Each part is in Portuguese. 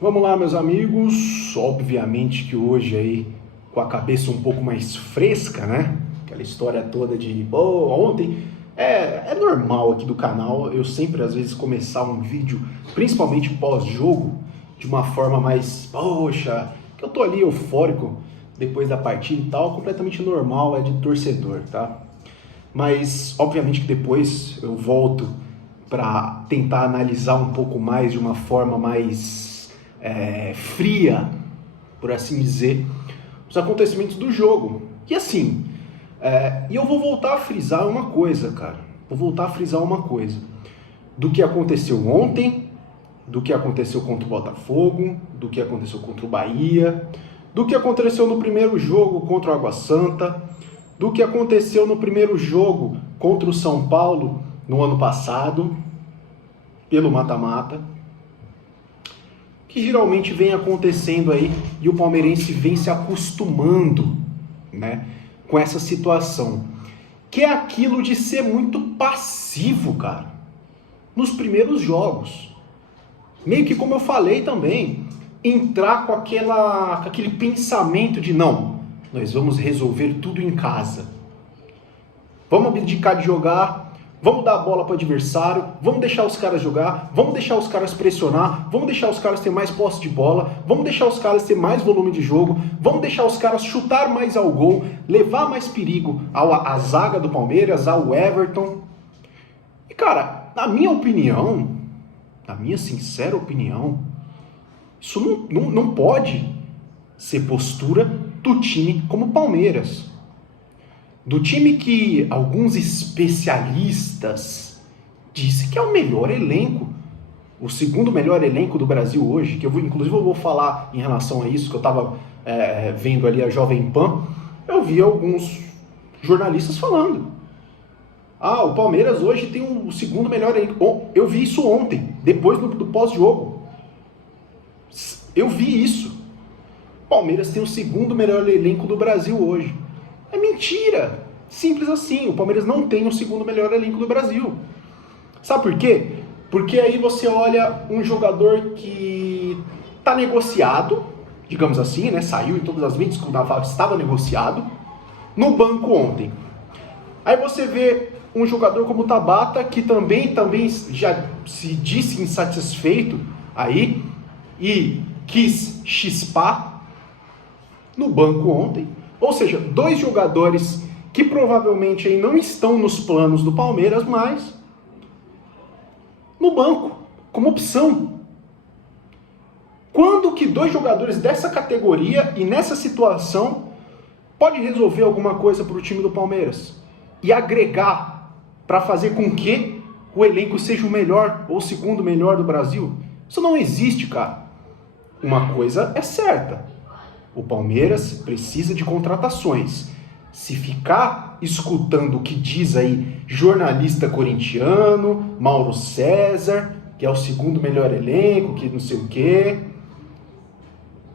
Vamos lá, meus amigos. Obviamente que hoje aí com a cabeça um pouco mais fresca, né? Aquela história toda de ontem. É normal aqui do canal eu sempre às vezes começar um vídeo, principalmente pós-jogo, de uma forma mais, poxa, que eu tô ali eufórico depois da partida e tal, completamente normal, é de torcedor, tá? Mas obviamente que depois eu volto para tentar analisar um pouco mais de uma forma mais fria, por assim dizer, os acontecimentos do jogo. E assim, e eu vou voltar a frisar uma coisa, cara. Vou voltar a frisar uma coisa. Do que aconteceu ontem, do que aconteceu contra o Botafogo, do que aconteceu contra o Bahia, do que aconteceu no primeiro jogo contra o Água Santa, do que aconteceu no primeiro jogo contra o São Paulo no ano passado, pelo mata-mata, que geralmente vem acontecendo aí e o palmeirense vem se acostumando, né, com essa situação, que é aquilo de ser muito passivo, cara, nos primeiros jogos. Meio que como eu falei também, entrar com aquele pensamento de não, nós vamos resolver tudo em casa. Vamos abdicar de jogar, vamos dar a bola para o adversário, vamos deixar os caras jogar, vamos deixar os caras pressionar, vamos deixar os caras ter mais posse de bola, vamos deixar os caras ter mais volume de jogo, vamos deixar os caras chutar mais ao gol, levar mais perigo à zaga do Palmeiras, ao Everton. E cara, na minha opinião, na minha sincera opinião, isso não pode ser postura do time como o Palmeiras. Do time que alguns especialistas dizem que é o melhor elenco, o segundo melhor elenco do Brasil hoje, que inclusive eu vou falar em relação a isso, que eu estava vendo ali a Jovem Pan, eu vi alguns jornalistas falando. O Palmeiras hoje tem o segundo melhor elenco. Eu vi isso ontem, depois do pós-jogo. Eu vi isso. O Palmeiras tem o segundo melhor elenco do Brasil hoje. É mentira! Simples assim, o Palmeiras não tem o segundo melhor elenco do Brasil. Sabe por quê? Porque aí você olha um jogador que está negociado, digamos assim, né? Saiu em todas as mídias quando estava negociado, no banco ontem. Aí você vê um jogador como o Tabata, que também já se disse insatisfeito aí e quis chispar no banco ontem. Ou seja, dois jogadores que provavelmente aí não estão nos planos do Palmeiras, mas no banco, como opção. Quando que dois jogadores dessa categoria e nessa situação pode resolver alguma coisa para o time do Palmeiras e agregar para fazer com que o elenco seja o melhor ou o segundo melhor do Brasil? Isso não existe, cara. Uma coisa é certa. O Palmeiras precisa de contratações. Se ficar escutando o que diz aí jornalista corintiano, Mauro César, que é o segundo melhor elenco, que não sei o quê,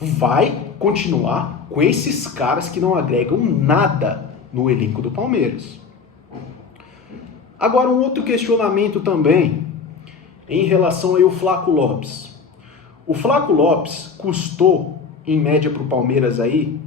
vai continuar com esses caras que não agregam nada no elenco do Palmeiras. Agora, um outro questionamento também em relação aí ao Flaco Lopes. O Flaco Lopes custou em média para o Palmeiras aí,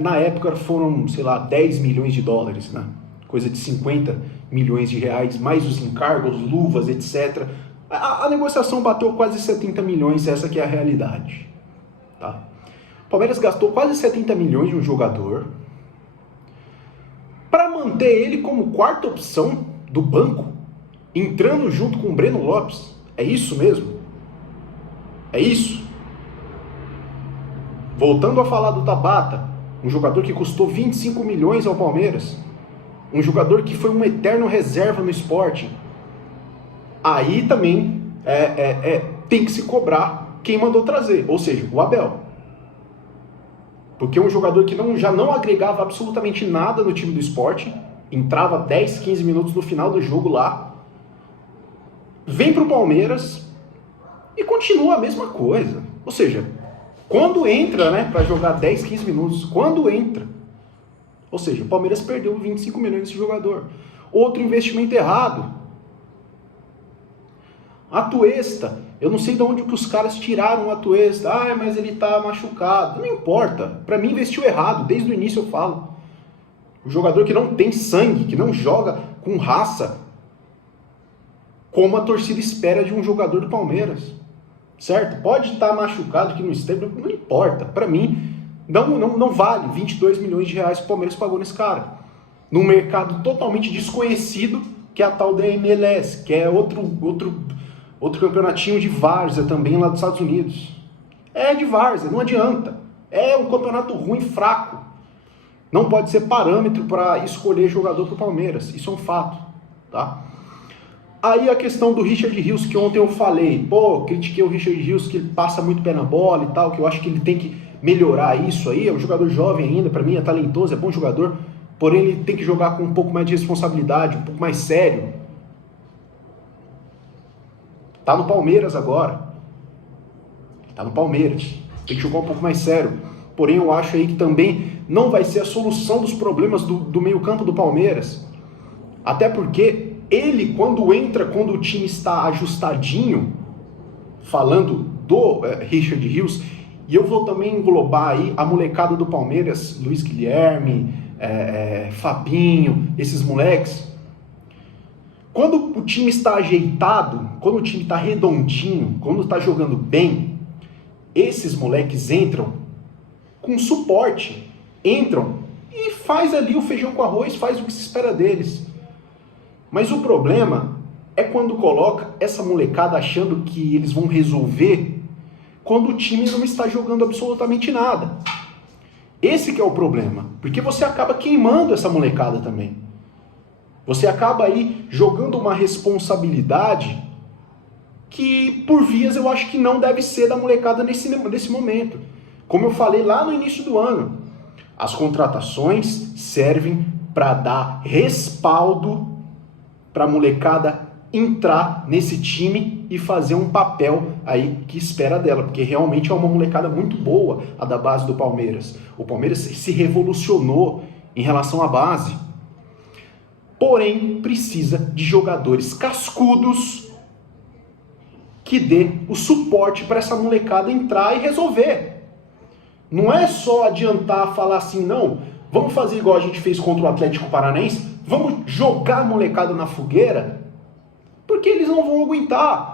na época foram, sei lá, 10 milhões de dólares, né? Coisa de 50 milhões de reais, mais os encargos, luvas, etc. A negociação bateu quase 70 milhões, essa que é a realidade. Tá? O Palmeiras gastou quase 70 milhões de um jogador para manter ele como quarta opção do banco, entrando junto com o Breno Lopes. É isso mesmo? É isso? Voltando a falar do Tabata, um jogador que custou 25 milhões ao Palmeiras, um jogador que foi um eterno reserva no Sporting. Aí também tem que se cobrar quem mandou trazer, ou seja, o Abel. Porque um jogador que já não agregava absolutamente nada no time do Sporting, entrava 10, 15 minutos no final do jogo lá, vem para o Palmeiras e continua a mesma coisa. Ou seja, quando entra, né, para jogar 10, 15 minutos, quando entra. Ou seja, o Palmeiras perdeu 25 milhões desse jogador. Outro investimento errado. Atuesta Eu não sei de onde que os caras tiraram o Atuesta. Ah, mas ele tá machucado. Não importa. Para mim investiu errado. Desde o início eu falo. O jogador que não tem sangue, que não joga com raça, como a torcida espera de um jogador do Palmeiras. Certo? Pode estar machucado, que não esteja, não importa. Para mim, não vale 22 milhões de reais que o Palmeiras pagou nesse cara. Num mercado totalmente desconhecido, que é a tal da MLS, que é outro campeonatinho de várzea também lá dos Estados Unidos. É de várzea, não adianta. É um campeonato ruim, fraco. Não pode ser parâmetro para escolher jogador para o Palmeiras. Isso é um fato, tá? Aí a questão do Richard Rios, que ontem eu falei, critiquei o Richard Rios, que ele passa muito pé na bola e tal, que eu acho que ele tem que melhorar isso aí. É um jogador jovem ainda, para mim é talentoso, é bom jogador, porém ele tem que jogar com um pouco mais de responsabilidade, um pouco mais sério. Tá no Palmeiras agora. Tá no Palmeiras. Tem que jogar um pouco mais sério. Porém, eu acho aí que também não vai ser a solução dos problemas do meio-campo do Palmeiras. Até porque ele, quando o time está ajustadinho, falando do Richard Rios, e eu vou também englobar aí a molecada do Palmeiras, Luiz Guilherme, Fabinho, esses moleques. Quando o time está ajeitado, quando o time está redondinho, quando está jogando bem, esses moleques entram com suporte, entram e faz ali o feijão com arroz, faz o que se espera deles. Mas o problema é quando coloca essa molecada achando que eles vão resolver quando o time não está jogando absolutamente nada. Esse que é o problema, porque você acaba queimando essa molecada também. Você acaba aí jogando uma responsabilidade que, por vias, eu acho que não deve ser da molecada nesse momento. Como eu falei lá no início do ano, as contratações servem para dar respaldo para a molecada entrar nesse time e fazer um papel aí que espera dela, porque realmente é uma molecada muito boa a da base do Palmeiras. O Palmeiras se revolucionou em relação à base. Porém, precisa de jogadores cascudos que dê o suporte para essa molecada entrar e resolver. Não é só adiantar falar assim, não, vamos fazer igual a gente fez contra o Atlético Paranaense, vamos jogar a molecada na fogueira, porque eles não vão aguentar.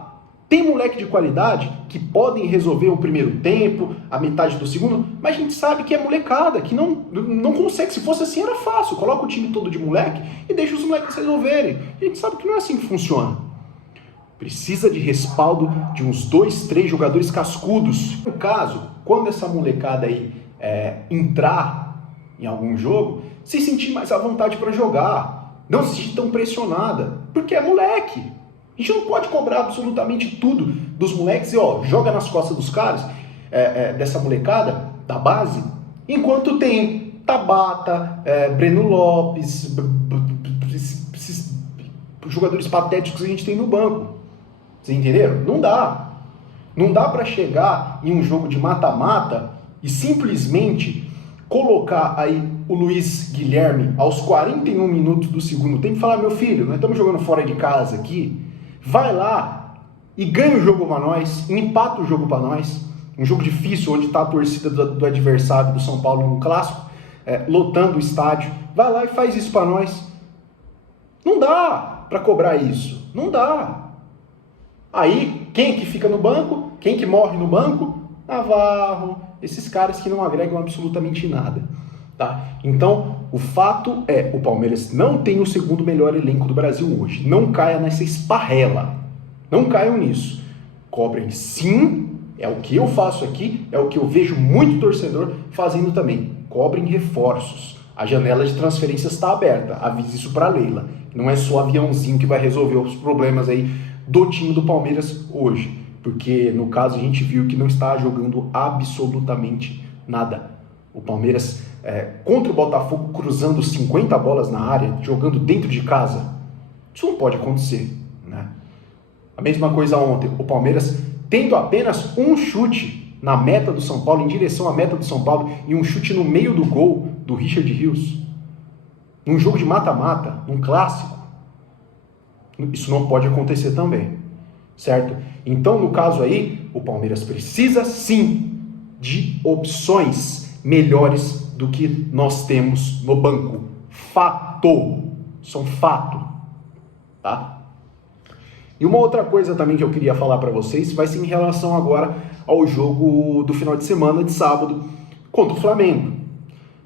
Tem moleque de qualidade que podem resolver o primeiro tempo, a metade do segundo, mas a gente sabe que é molecada, que não consegue. Se fosse assim era fácil, coloca o time todo de moleque e deixa os moleques resolverem. A gente sabe que não é assim que funciona. Precisa de respaldo de uns 2, 3 jogadores cascudos. No caso, quando essa molecada aí entrar em algum jogo, se sentir mais à vontade para jogar, não se sentir tão pressionada, porque é moleque. A gente não pode cobrar absolutamente tudo dos moleques e joga nas costas dos caras, dessa molecada, da base, enquanto tem Tabata, Breno Lopes, esses jogadores patéticos que a gente tem no banco. Vocês entenderam? Não dá. Não dá para chegar em um jogo de mata-mata e simplesmente colocar aí o Luiz Guilherme aos 41 minutos do segundo tempo e falar, meu filho, nós estamos jogando fora de casa aqui, vai lá e ganha o jogo para nós, empata o jogo para nós, um jogo difícil onde está a torcida do adversário do São Paulo no clássico, lotando o estádio, vai lá e faz isso para nós. Não dá para cobrar isso, não dá. Aí, quem que fica no banco? Quem que morre no banco? Navarro, esses caras que não agregam absolutamente nada, tá? Então, o fato é, o Palmeiras não tem o segundo melhor elenco do Brasil hoje. Não caia nessa esparrela. Não caiam nisso. Cobrem sim, é o que eu faço aqui, é o que eu vejo muito torcedor fazendo também. Cobrem reforços. A janela de transferências está aberta. Avise isso para Leila. Não é só aviãozinho que vai resolver os problemas aí do time do Palmeiras hoje, porque no caso a gente viu que não está jogando absolutamente nada. O Palmeiras contra o Botafogo cruzando 50 bolas na área, jogando dentro de casa, isso não pode acontecer, né? A mesma coisa ontem, o Palmeiras tendo apenas um chute na meta do São Paulo, em direção à meta do São Paulo, e um chute no meio do gol do Richard Rios, num jogo de mata-mata, num clássico. Isso não pode acontecer também, certo? Então, no caso aí, o Palmeiras precisa sim de opções melhores do que nós temos no banco. Fato. Isso é um fato. Tá? E uma outra coisa também que eu queria falar para vocês vai ser em relação agora ao jogo do final de semana, de sábado, contra o Flamengo.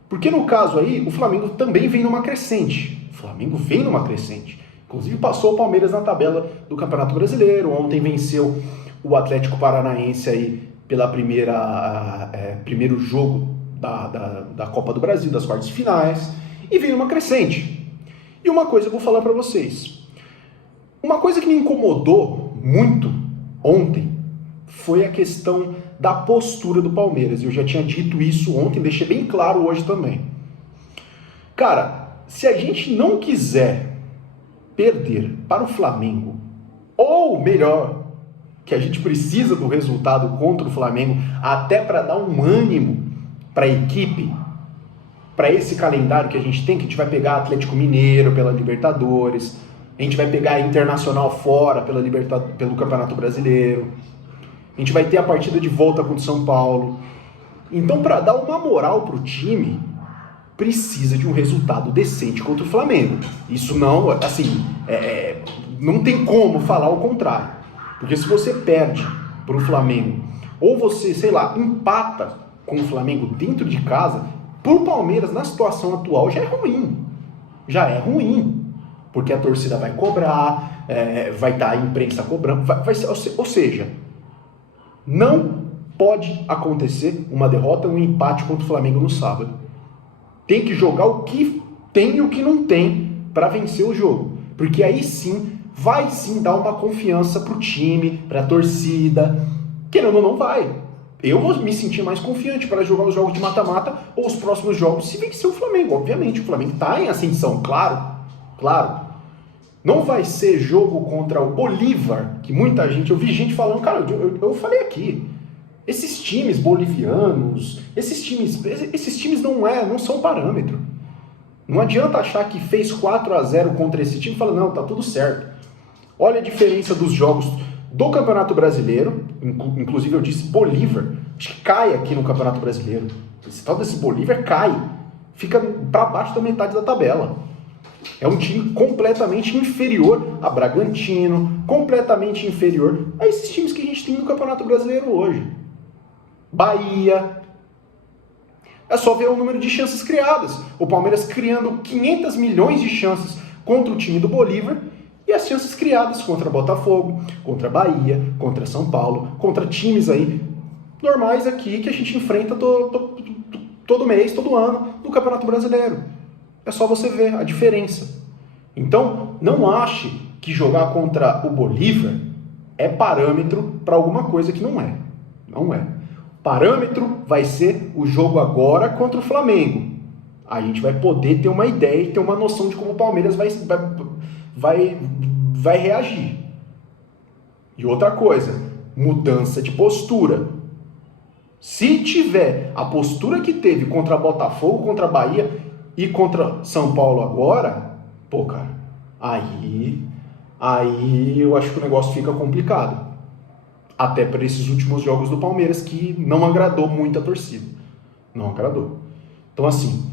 Porque no caso aí, o Flamengo também vem numa crescente. O Flamengo vem numa crescente. Inclusive passou o Palmeiras na tabela do Campeonato Brasileiro. Ontem venceu o Atlético Paranaense aí pela primeiro jogo da Copa do Brasil, das quartas de finais. E vem numa crescente. E uma coisa eu vou falar para vocês. Uma coisa que me incomodou muito ontem foi a questão da postura do Palmeiras. Eu já tinha dito isso ontem, deixei bem claro hoje também. Cara, se a gente não quiser perder para o Flamengo, ou melhor, que a gente precisa do resultado contra o Flamengo, até para dar um ânimo para a equipe, para esse calendário que a gente tem, que a gente vai pegar Atlético Mineiro pela Libertadores, a gente vai pegar a Internacional fora pelo Campeonato Brasileiro, a gente vai ter a partida de volta contra o São Paulo. Então, para dar uma moral para o time, precisa de um resultado decente contra o Flamengo. Isso não, assim, não tem como falar o contrário. Porque se você perde para o Flamengo, ou você, sei lá, empata com o Flamengo dentro de casa, para o Palmeiras, na situação atual, já é ruim. Já é ruim. Porque a torcida vai cobrar, vai estar a imprensa cobrando, vai ser, ou seja, não pode acontecer uma derrota, um empate contra o Flamengo no sábado. Tem que jogar o que tem e o que não tem para vencer o jogo. Porque aí sim, vai sim dar uma confiança pro time, pra torcida. Querendo ou não, vai. Eu vou me sentir mais confiante para jogar os jogos de mata-mata ou os próximos jogos se vencer o Flamengo. Obviamente, o Flamengo está em ascensão, claro. Não vai ser jogo contra o Bolívar, que muita gente, eu vi gente falando, cara, eu falei aqui, esses times bolivianos, esses times não são parâmetro. Não adianta achar que fez 4-0 contra esse time e fala, não, tá tudo certo. Olha a diferença dos jogos do Campeonato Brasileiro, inclusive eu disse Bolívar, acho que cai aqui no Campeonato Brasileiro. Esse tal desse Bolívar cai, fica para baixo da metade da tabela. É um time completamente inferior a Bragantino, completamente inferior a esses times que a gente tem no Campeonato Brasileiro hoje. Bahia. É só ver o número de chances criadas. O Palmeiras criando 500 milhões de chances contra o time do Bolívar e as chances criadas contra Botafogo, contra Bahia, contra São Paulo, contra times aí normais aqui que a gente enfrenta todo mês, todo ano no Campeonato Brasileiro. É só você ver a diferença. Então, não ache que jogar contra o Bolívar é parâmetro para alguma coisa que não é. Não é. Parâmetro vai ser o jogo agora contra o Flamengo. A gente vai poder ter uma ideia e ter uma noção de como o Palmeiras vai reagir. E outra coisa, mudança de postura. Se tiver a postura que teve contra Botafogo, contra Bahia e contra São Paulo agora, pô, cara, aí eu acho que o negócio fica complicado. Até para esses últimos jogos do Palmeiras, que não agradou muito a torcida. Não agradou. Então, assim,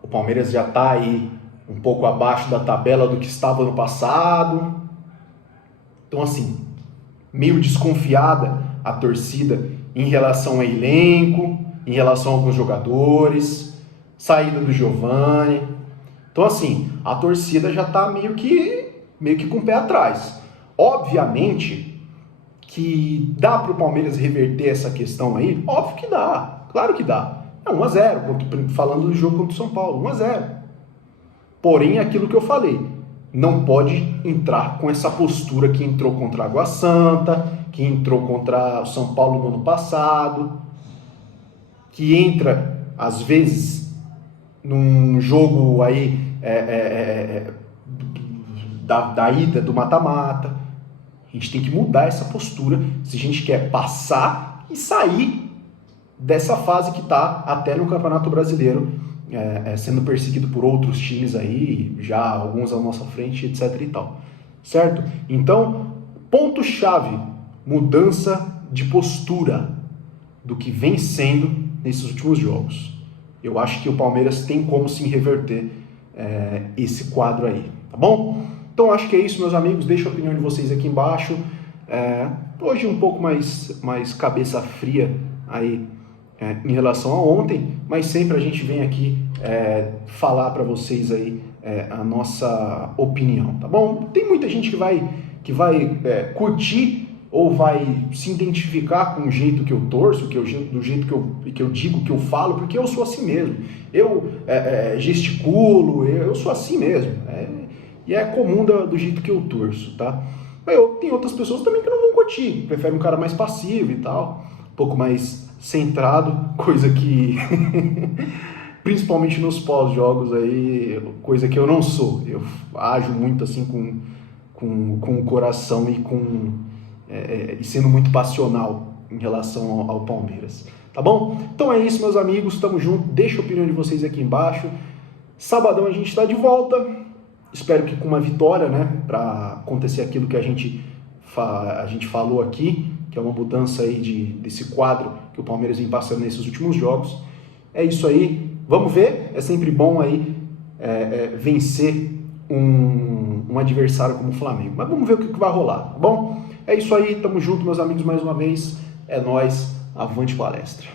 o Palmeiras já está aí um pouco abaixo da tabela do que estava no passado. Então, assim, meio desconfiada a torcida em relação ao elenco, em relação a alguns jogadores, saída do Giovani. Então, assim, a torcida já está meio que com o pé atrás. Obviamente que dá para o Palmeiras reverter essa questão aí? Óbvio que dá, claro que dá. É 1-0, falando do jogo contra o São Paulo, 1-0. Porém, aquilo que eu falei, não pode entrar com essa postura que entrou contra a Água Santa, que entrou contra o São Paulo no ano passado, que entra, às vezes, num jogo aí da ida do mata-mata. A gente tem que mudar essa postura se a gente quer passar e sair dessa fase que está até no Campeonato Brasileiro, sendo perseguido por outros times aí, já alguns à nossa frente, etc e tal. Certo? Então, ponto-chave, mudança de postura do que vem sendo nesses últimos jogos. Eu acho que o Palmeiras tem como sim reverter esse quadro aí, tá bom? Então acho que é isso, meus amigos. Deixa a opinião de vocês aqui embaixo. Hoje um pouco mais cabeça fria aí em relação a ontem, mas sempre a gente vem aqui falar para vocês aí a nossa opinião, tá bom? Tem muita gente que vai curtir ou vai se identificar com o jeito que eu torço, do jeito que eu digo, que eu falo, porque eu sou assim mesmo. Eu gesticulo, eu sou assim mesmo. E é comum do jeito que eu torço, tá? Mas tem outras pessoas também que não vão curtir, preferem um cara mais passivo e tal, um pouco mais centrado, coisa que, principalmente nos pós-jogos aí, coisa que eu não sou. Eu ajo muito assim com o coração e sendo muito passional em relação ao Palmeiras, tá bom? Então é isso, meus amigos, tamo junto, deixa a opinião de vocês aqui embaixo. Sabadão a gente tá de volta, espero que com uma vitória, né, para acontecer aquilo que a gente falou aqui, que é uma mudança aí desse quadro que o Palmeiras vem passando nesses últimos jogos. É isso aí, vamos ver, é sempre bom aí vencer um adversário como o Flamengo, mas vamos ver o que vai rolar, tá bom? É isso aí, tamo junto, meus amigos, mais uma vez. É nóis, avante palestra.